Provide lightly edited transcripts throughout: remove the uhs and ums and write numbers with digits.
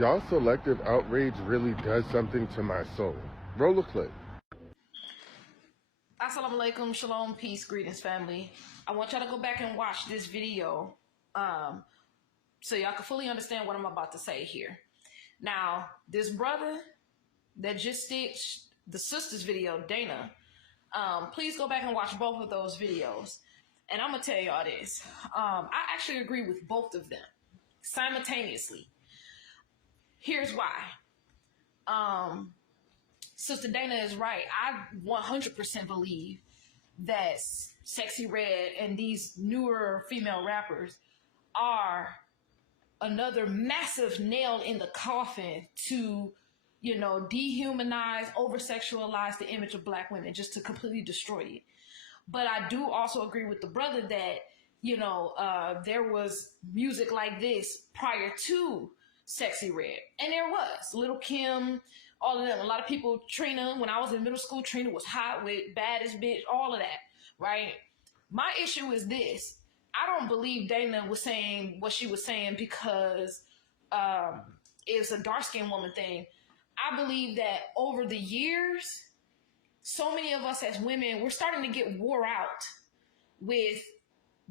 Y'all selective outrage really does something to my soul. Roll a clip. Assalamu alaikum, shalom, peace, greetings, family. I want y'all to go back and watch this video so y'all can fully understand what I'm about to say here. Now, this brother that just stitched the sister's video, Dana, please go back and watch both of those videos. And I'm going to tell y'all this. I actually agree with both of them simultaneously. Here's why. Sister Dana is right. I 100% believe that Sexyy Red and these newer female rappers are another massive nail in the coffin to, dehumanize, over-sexualize the image of Black women, just to completely destroy it. But I do also agree with the brother that, there was music like this prior to Sexyy Red. And there was. Lil' Kim, all of them. A lot of people, Trina, when I was in middle school, Trina was hot with Baddest Bitch, all of that, right? My issue is this. I don't believe Dana was saying what she was saying because it's a dark-skinned woman thing. I believe that over the years, so many of us as women, we're starting to get wore out with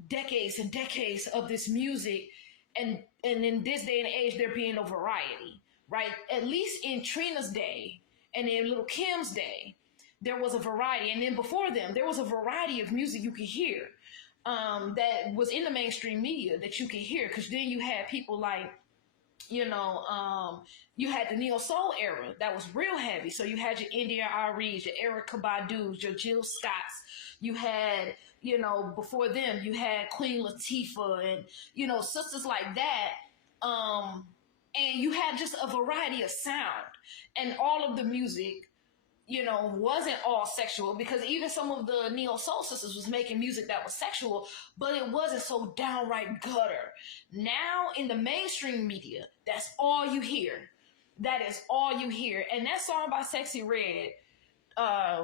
decades and decades of this music. And in this day and age, there being a variety, right? At least in Trina's day and in Lil' Kim's day, there was a variety. And then before them, there was a variety of music you could hear that was in the mainstream media that you could hear. Because then you had people like, you had the neo soul era that was real heavy. So you had your India Aries, your Erykah Badu's, your Jill Scotts. You had, before them, you had Queen Latifah and, sisters like that. And you had just a variety of sound. And all of the music, wasn't all sexual, because even some of the neo soul sisters was making music that was sexual, but it wasn't so downright gutter. Now in the mainstream media, that's all you hear. That is all you hear. And that song by Sexyy Red,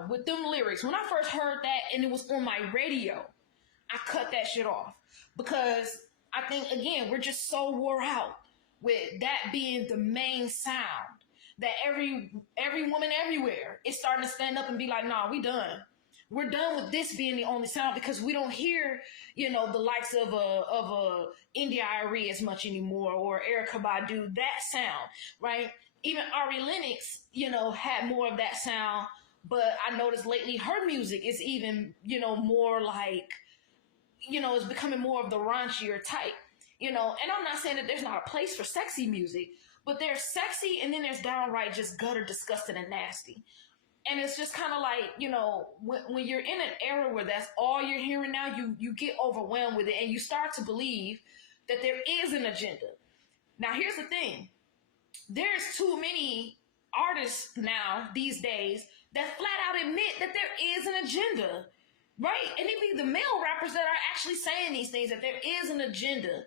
with them lyrics, when I first heard that and it was on my radio, I cut that shit off, because I think, again, we're just so wore out with that being the main sound, that every woman everywhere is starting to stand up and be like, nah, we done. We're done with this being the only sound, because we don't hear, the likes of a India Arie as much anymore, or Erykah Badu, that sound, right? Even Ari Lennox, had more of that sound, but I noticed lately her music is even, more like, it's becoming more of the raunchier type, and I'm not saying that there's not a place for sexy music, but there's sexy and then there's downright just gutter, disgusting, and nasty. And it's just kind of like, when you're in an era where that's all you're hearing now, you get overwhelmed with it, and you start to believe that there is an agenda. Now, here's the thing. There's too many artists now these days that flat out admit that there is an agenda, right? And it be the male rappers that are actually saying these things, that there is an agenda,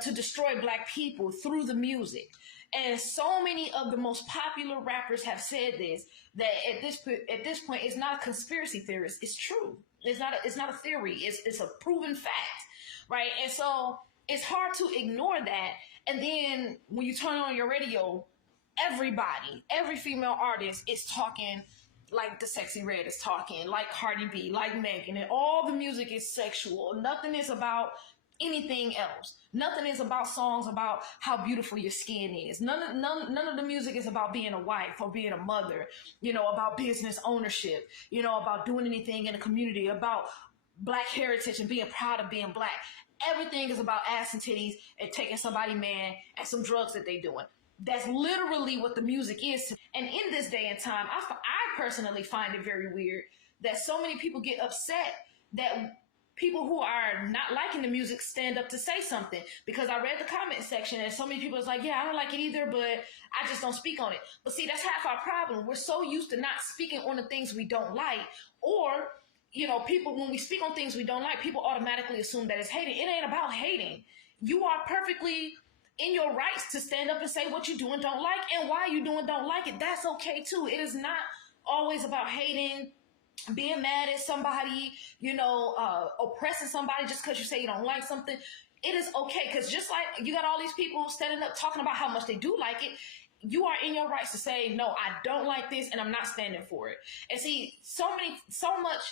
to destroy Black people through the music. And so many of the most popular rappers have said this, that at this point, it's not a conspiracy theorist. It's true. It's not a theory. It's a proven fact, right? And so it's hard to ignore that. And then when you turn on your radio, every female artist is talking like the Sexyy Red is talking, like Cardi B, like Megan, and all the music is sexual. Nothing is about anything else. Nothing is about songs about how beautiful your skin is. None of the music is about being a wife or being a mother, about business ownership, about doing anything in the community, about Black heritage and being proud of being Black. Everything is about ass and titties and taking somebody man and some drugs that they doing. That's literally what the music is. And in this day and time, I personally find it very weird that so many people get upset that people who are not liking the music stand up to say something. Because I read the comment section and so many people was like, yeah, I don't like it either, but I just don't speak on it. But see, that's half our problem. We're so used to not speaking on the things we don't like, or people, when we speak on things we don't like, people automatically assume that it's hating. It ain't about hating. You are perfectly in your rights to stand up and say what you do and don't like, and why you do and don't like it. That's okay too. It is not always about hating, being mad at somebody, oppressing somebody just because you say you don't like something. it is okay, because just like you got all these people standing up talking about how much they do like it, you are in your rights to say, no, I don't like this and I'm not standing for it. And see, so much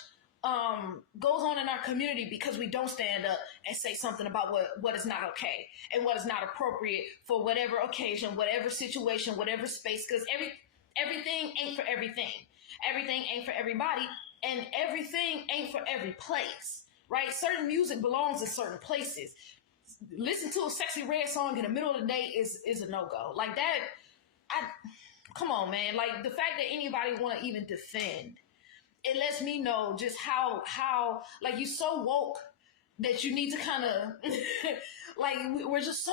goes on in our community because we don't stand up and say something about what is not okay and what is not appropriate for whatever occasion, whatever situation, whatever space, because everything ain't for everything. Everything ain't for everybody, and everything ain't for every place, right? Certain music belongs in certain places. Listen to a Sexy Red song in the middle of the day is a no-go. Like that, come on, man. Like the fact that anybody want to even defend, it lets me know just how like you so woke that you need to kind of like we're just so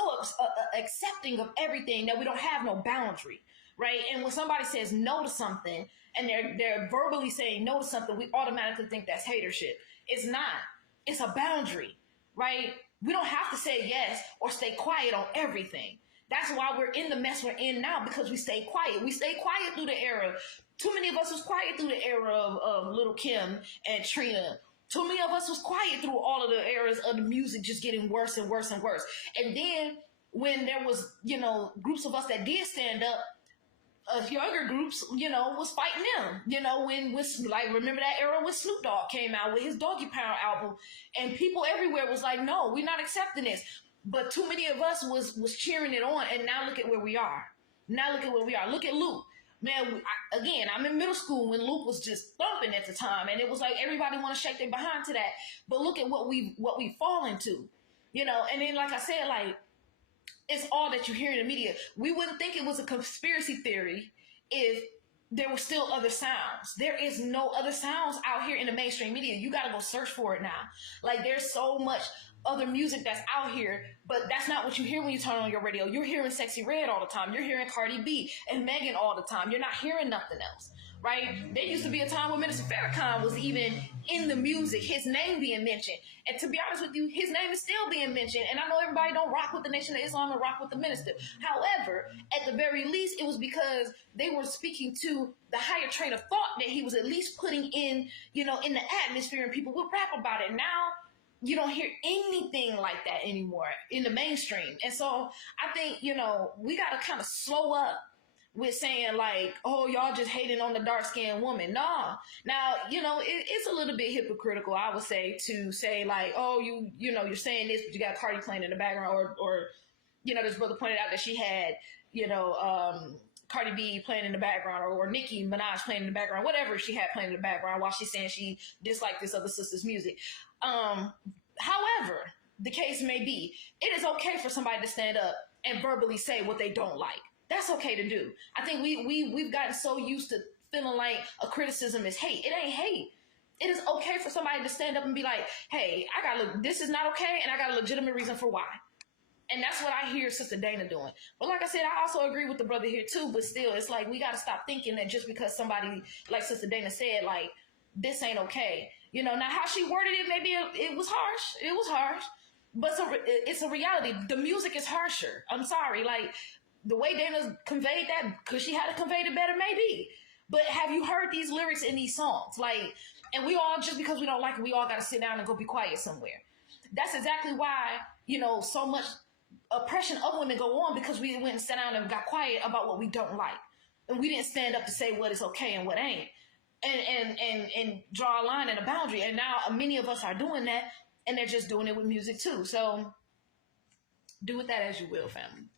accepting of everything that we don't have no boundary, right? And when somebody says no to something and they're verbally saying no to something, we automatically think that's hatership. It's not. It's a boundary, right? We don't have to say yes or stay quiet on everything. That's why we're in the mess we're in now, because we stay quiet. We stay quiet through the era. Too many of us was quiet through the era of Little Kim and Trina. Too many of us was quiet through all of the eras of the music just getting worse and worse and worse. And then when there was, groups of us that did stand up, younger groups, was fighting them. Remember that era when Snoop Dogg came out with his Doggy Pound album, and people everywhere was like, no, we're not accepting this. But too many of us was cheering it on, and now look at where we are. Look at Luke. Man, I'm in middle school when Luke was just thumping at the time, and it was like everybody want to shake their behind to that. But look at what we fall into, And then, like I said, like it's all that you hear in the media. We wouldn't think it was a conspiracy theory if there were still other sounds. There is no other sounds out here in the mainstream media. You got to go search for it now. Like there's so much other music that's out here, but that's not what you hear when you turn on your radio. You're hearing Sexy Red all the time. You're hearing Cardi B and Megan all the time. You're not hearing nothing else, right? There used to be a time when Minister Farrakhan was even in the music, his name being mentioned. And to be honest with you, his name is still being mentioned. And I know everybody don't rock with the Nation of Islam and rock with the minister. However, at the very least, it was because they were speaking to the higher train of thought that he was at least putting in, in the atmosphere, and people would rap about it. Now, you don't hear anything like that anymore in the mainstream. And so I think, we got to kind of slow up with saying like, oh, y'all just hating on the dark-skinned woman. Nah. Now, it's a little bit hypocritical, I would say, to say like, oh, you're saying this, but you got Cardi playing in the background, or this brother pointed out that she had, Cardi B playing in the background, or Nicki Minaj playing in the background, whatever she had playing in the background while she's saying she disliked this other sister's music. However the case may be, it is okay for somebody to stand up and verbally say what they don't like. That's okay to do. I think we've gotten so used to feeling like a criticism is hate. It ain't hate. It is okay for somebody to stand up and be like, hey, this is not okay, and I got a legitimate reason for why. And that's what I hear Sister Dana doing. But like I said, I also agree with the brother here too, but still, it's like we got to stop thinking that just because somebody, like Sister Dana said, like, this ain't okay. Now how she worded it, maybe it was harsh. It was harsh. But it's a reality. The music is harsher. I'm sorry. Like, the way Dana conveyed that, could she have conveyed it better? Maybe. But have you heard these lyrics in these songs? Like, and we all, just because we don't like it, we all got to sit down and go be quiet somewhere. That's exactly why, so much oppression of women go on, because we went and sat down and got quiet about what we don't like. And we didn't stand up to say what is okay and what ain't. And draw a line and a boundary. And now many of us are doing that, and they're just doing it with music too. So do with that as you will, family.